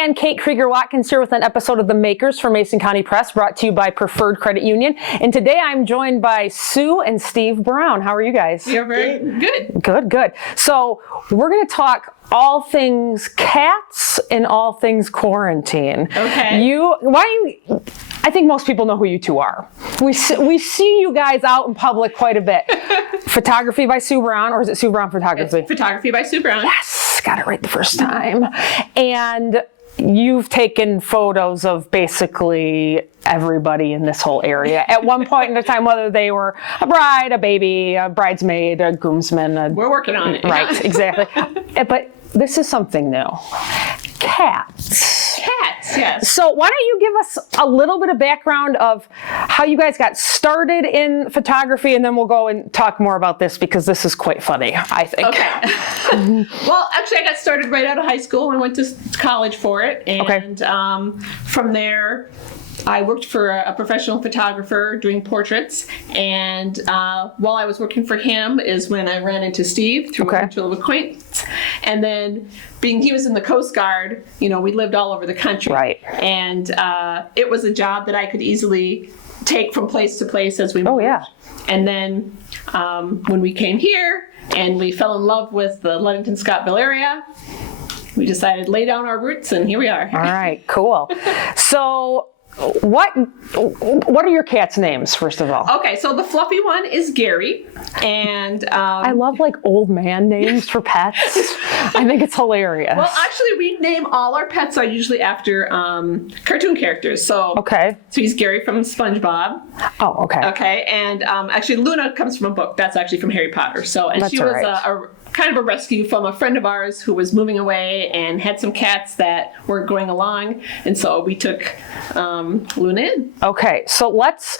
I'm Kate Krieger-Watkins here with an episode of The Makers from Mason County Press, brought to you by Preferred Credit Union. And today I'm joined by Sue and Steve Brown. How are you guys? You're very good. Good. So we're going to talk all things cats and all things quarantine. Okay. I think most people know who you two are. We see you guys out in public quite a bit. Photography by Sue Brown, or is it Sue Brown Photography? It's Photography by Sue Brown. Yes, got it right the first time. And you've taken photos of basically everybody in this whole area at one point in a time, whether they were a bride, a baby, a bridesmaid, a groomsman. We're working on it. Right, exactly. But this is something new. Cats. Cats, yes. So why don't you give us a little bit of background of how you guys got started in photography, and then we'll go and talk more about this because this is quite funny, I think. Okay. Well, actually, I got started right out of high school and went to college for it. And from there, I worked for a professional photographer doing portraits, and while I was working for him is when I ran into Steve through a mutual acquaintance. And then being he was in the Coast Guard, we lived all over the country. Right. And it was a job that I could easily take from place to place as we moved. Oh, yeah. And then when we came here and we fell in love with the Ludington-Scottville area, we decided to lay down our roots, and here we are. All right, cool. So what are your cats' names, first of all? Okay, so the fluffy one is Gary, and I love old man names for pets. I think it's hilarious. Well, actually, we name all our pets are usually after cartoon characters. So so he's Gary from SpongeBob. Oh, okay. Okay, and actually Luna comes from a book that's actually from Harry Potter. So and That's she was right. a kind of a rescue from a friend of ours who was moving away and had some cats that weren't going along, and so we took Luna in. Okay, so let's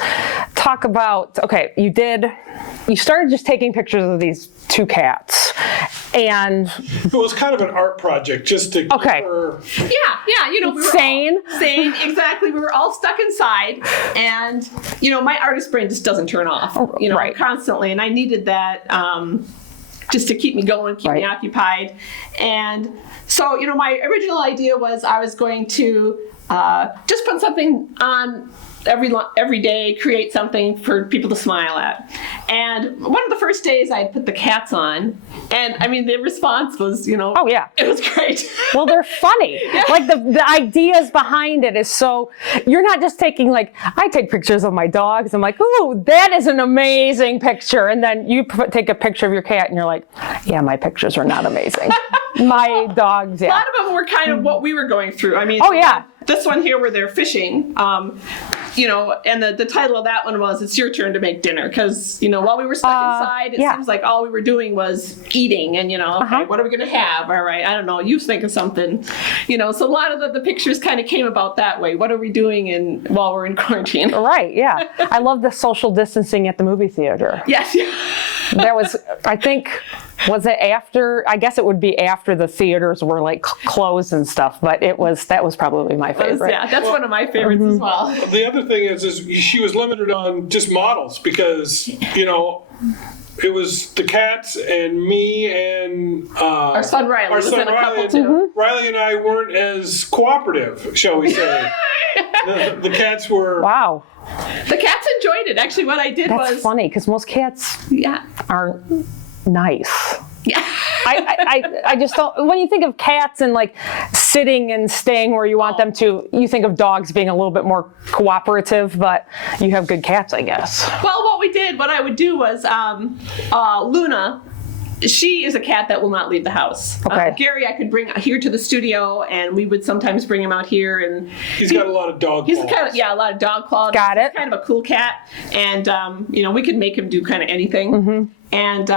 talk about, you started just taking pictures of these two cats, and it was kind of an art project just to keep her... Yeah, we were sane, exactly. We were all stuck inside, and my artist brain just doesn't turn off, right. constantly, and I needed that just to keep me going, keep me occupied. And so, my original idea was I was going to just put something on every day, create something for people to smile at. And one of the first days I had put the cats on, and I mean, the response was, oh yeah, it was great. Well, they're funny. Yeah. The ideas behind it is so, you're not just taking I take pictures of my dogs. I'm like, ooh, that is an amazing picture. And then you take a picture of your cat and you're like, yeah, my pictures are not amazing. My dogs, yeah. A lot of them were kind of what we were going through. I mean, this one here where they're fishing, and the title of that one was, "It's your turn to make dinner," because, while we were stuck inside, it seems like all we were doing was eating, and, okay, what are we going to have? All right, I don't know, you think of something, so a lot of the pictures kind of came about that way. What are we doing while we're in quarantine? Right, yeah. I love the social distancing at the movie theater. Yes. That was, I think, was it after? I guess it would be after the theaters were closed and stuff, but that was probably my favorite. Yeah, that's one of my favorites as well. The other thing is she was limited on just models because, it was the cats and me and our son Riley was in a couple too. Riley and I weren't as cooperative, shall we say. The cats were... Wow. The cats enjoyed it. Actually, what I did was... That's funny, because most cats aren't nice. Yeah. I just don't, when you think of cats and sitting and staying where you want them to, you think of dogs being a little bit more cooperative, but you have good cats, I guess. Well, what I would do was, Luna, she is a cat that will not leave the house. Okay. Gary, I could bring here to the studio, and we would sometimes bring him out here. And he's got a lot of dog claws. A lot of dog claws. Got it. He's kind of a cool cat, and we could make him do kind of anything. Mm-hmm. And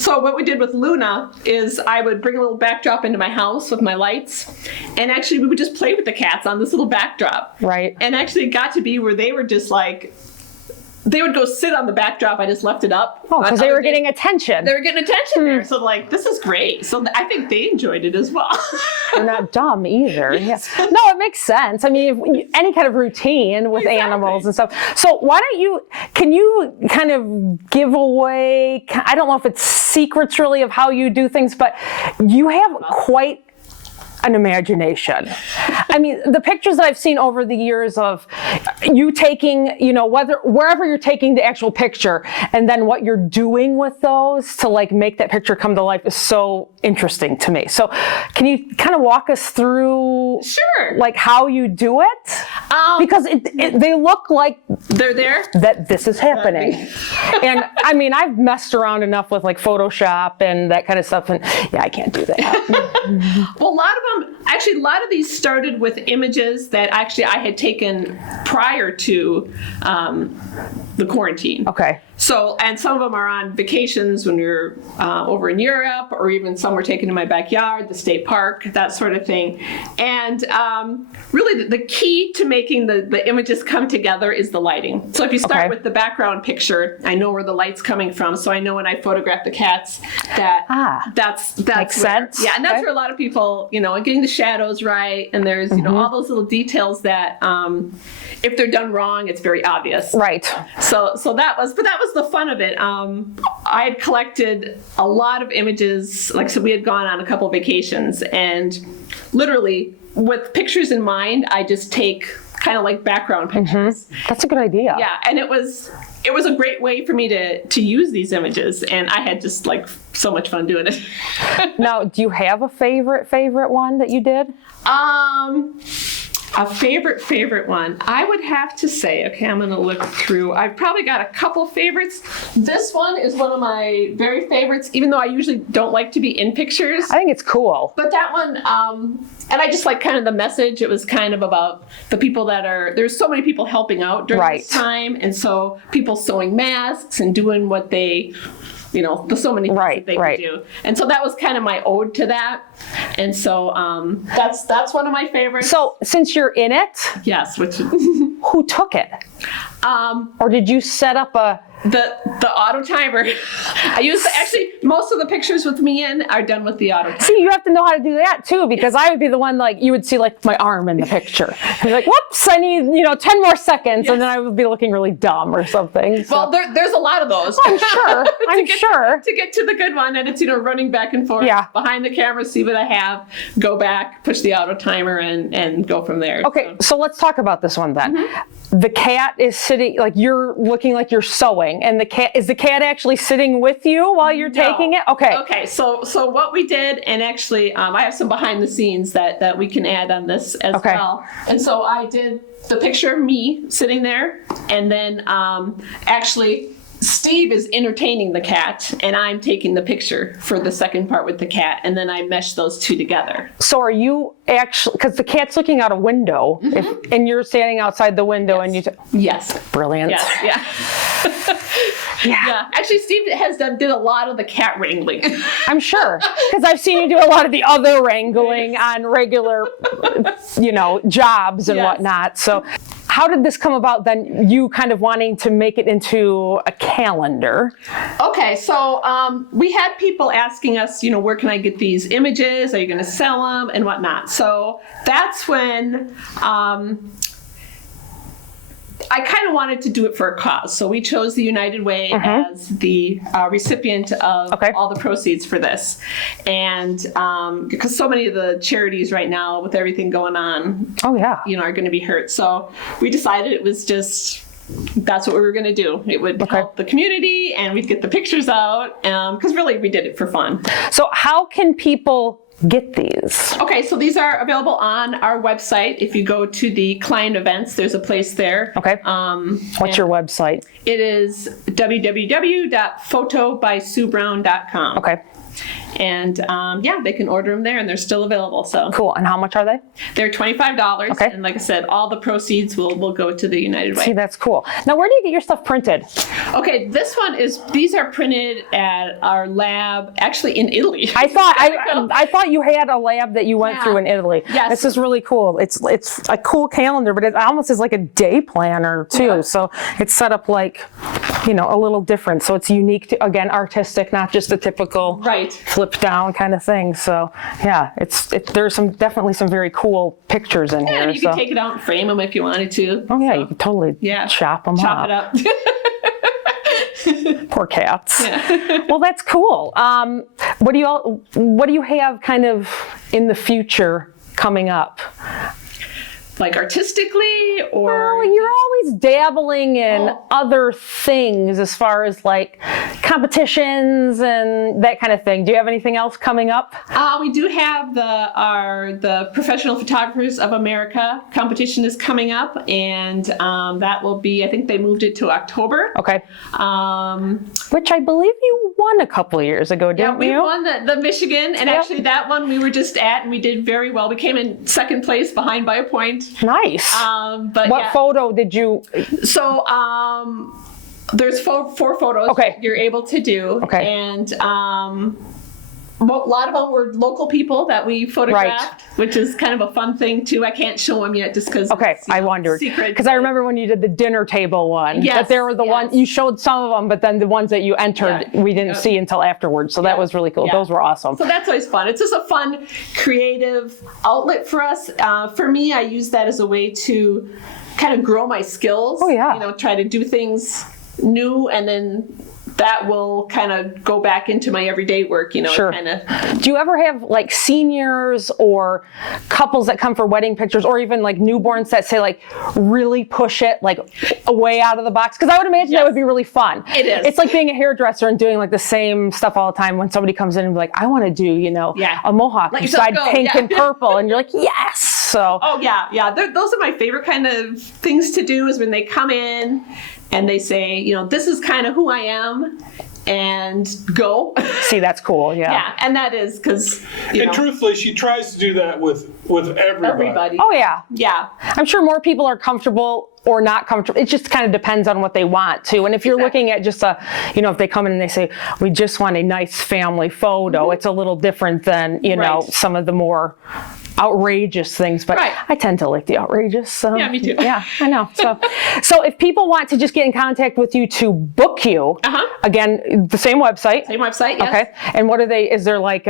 so what we did with Luna is I would bring a little backdrop into my house with my lights, and actually we would just play with the cats on this little backdrop. Right. And actually it got to be where they were just they would go sit on the backdrop. I just left it up. Oh, because they were getting attention. They were getting attention there. So this is great. So I think they enjoyed it as well. They're not dumb either. Yes. No, it makes sense. I mean, any kind of routine with animals and stuff. So why don't can you kind of give away, I don't know if it's secrets really of how you do things, but you have quite an imagination. I mean, the pictures that I've seen over the years of you taking, wherever you're taking the actual picture, and then what you're doing with those to like make that picture come to life is so interesting to me. So can you kind of walk us through like how you do it? Because they look like they're there, that this is happening. And I mean, I've messed around enough with like Photoshop and that kind of stuff, and yeah, I can't do that. Well, a lot of these started with images that actually I had taken prior to the quarantine. Okay. So, and some of them are on vacations when we were over in Europe, or even some were taken in my backyard, the state park, that sort of thing. And really the key to making the images come together is the lighting. So if you start with the background picture, I know where the light's coming from. So I know when I photograph the cats that's makes sense. Yeah, and that's where a lot of people, getting the shadows right. And there's, all those little details that if they're done wrong, it's very obvious. Right. So that was the fun of it. I had collected a lot of images. Like I said, we had gone on a couple vacations, and literally with pictures in mind, I just take kind of like background pictures. That's a good idea. Yeah, and it was a great way for me to use these images, and I had just like so much fun doing it. Now, do you have a favorite one that you did? A favorite one. I would have to say, okay, I'm going to look through. I've probably got a couple favorites. This one is one of my very favorites, even though I usually don't like to be in pictures. I think it's cool. But that one, and I just like kind of the message. It was kind of about the people there's so many people helping out during this time. And so people sewing masks and doing what they, there's so many things that they can do. And so that was kind of my ode to that. And so that's one of my favorites. So since you're in it, yes, who took it? Or did you set up the auto timer? I use actually most of the pictures with me in are done with the auto timer. See, you have to know how to do that too, because I would be the one like you would see like my arm in the picture. You're like, whoops, I need 10 more seconds, and then I would be looking really dumb or something. So. Well, there's a lot of those. I'm sure. To get to the good one, and it's running back and forth behind the camera, see what I have, go back, push the auto timer, and go from there. Okay, so let's talk about this one then. The cat is sitting, like you're looking like you're sewing, and is the cat actually sitting with you while you're taking it? Okay. Okay, so what we did, and actually I have some behind the scenes that we can add on this as well. And so I did the picture of me sitting there, and then actually Steve is entertaining the cat, and I'm taking the picture for the second part with the cat, and then I mesh those two together. So are you actually, because the cat's looking out a window, and you're standing outside the window, and you... Yes. Brilliant. Yes, yeah. Actually, Steve did a lot of the cat wrangling. I'm sure, because I've seen you do a lot of the other wrangling on regular, jobs and whatnot. So how did this come about then, you kind of wanting to make it into a calendar? Okay, so we had people asking us, where can I get these images? Are you going to sell them and whatnot? So that's when I kind of wanted to do it for a cause. So we chose the United Way as the recipient of all the proceeds for this. And because so many of the charities right now with everything going on, are going to be hurt. So we decided it was just, that's what we were going to do. It would help the community, and we'd get the pictures out, because really we did it for fun. So how can people get these? Okay, so these are available on our website. If you go to the client events, there's a place there. Okay. What's your website? It is www.photobysubrown.com. Okay. And they can order them there, and they're still available. So cool. And how much are they? They're $25. Okay. And like I said, all the proceeds will go to the United Way. See, that's cool. Now, where do you get your stuff printed? Okay, these are printed at our lab, actually in Italy. I thought you had a lab that you went through in Italy. Yes. This is really cool. It's a cool calendar, but it almost is like a day planner too. Yeah. So it's set up like, a little different. So it's unique to, again, artistic, not just the typical flip down kind of thing. So yeah, there's definitely some very cool pictures in here. And you can take it out and frame them if you wanted to. Oh yeah, you can totally chop them up. Chop it up. Poor cats. Yeah. Well, that's cool. What do you have kind of in the future coming up? Like artistically, or Well, you're always dabbling in other things as far as like competitions and that kind of thing. Do you have anything else coming up? We do have the Professional Photographers of America competition is coming up, and that will be, I think they moved it to October. Okay. Which I believe you won a couple of years ago, didn't you? Yeah, we won the Michigan, and actually that one we were just at, and we did very well. We came in second place, behind by a point. Nice. But what photo did you? So there's four photos you're able to do, and a lot of them were local people that we photographed, which is kind of a fun thing too. I can't show them yet just because. Okay, I wondered because I remember when you did the dinner table one. Yes, that they were the ones you showed some of them, but then the ones that you entered we didn't see until afterwards. So that was really cool. Those were awesome. So that's always fun. It's just a fun, creative outlet for us. For me, I use that as a way to kind of grow my skills. Oh yeah. You know, try to do things new, and then that will kind of go back into my everyday work, you know. Sure. Do you ever have like seniors or couples that come for wedding pictures, or even like newborns that say like really push it like way out of the box? Because I would imagine that would be really fun. It is. It's like being a hairdresser and doing like the same stuff all the time. When somebody comes in and be like, I want to do, you know, a mohawk beside pink and purple, and you're like, yes. So. Oh yeah. Those are my favorite kind of things to do, is when they come in and they say, you know, this is kind of who I am, and go. See, that's cool. Yeah. Yeah, and that is because. And truthfully, she tries to do that with everybody. Oh yeah. Yeah. I'm sure more people are comfortable or not comfortable. It just kind of depends on what they want to. And if you're looking at just you know, if they come in and they say, we just want a nice family photo, it's a little different than, you know, some of the more outrageous things, but I tend to like the outrageous. So. Yeah, me too. Yeah, I know. So if people want to just get in contact with you to book you, again, the same website. Same website, yes. Okay. And what are they, is there like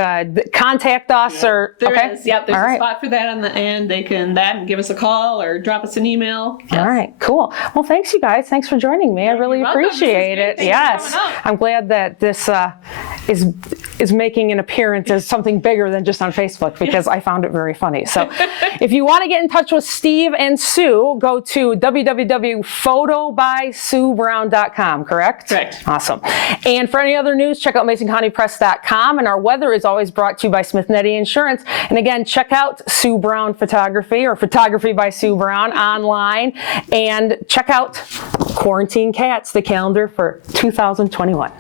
contact us or? There is, yep. There's a spot for that on the end. They can and give us a call or drop us an email. Yes. All right, cool. Well, thanks you guys. Thanks for joining me. I really appreciate it. Yes. I'm glad that this is making an appearance as something bigger than just on Facebook, because I found it very funny. So if you want to get in touch with Steve and Sue, go to www.photobysubrown.com, correct? Correct. Awesome. And for any other news, check out MasonCountyPress.com. And our weather is always brought to you by Smith Nettie Insurance. And again, check out Sue Brown Photography, or Photography by Sue Brown, online. And check out Quarantine Cats, the calendar for 2021.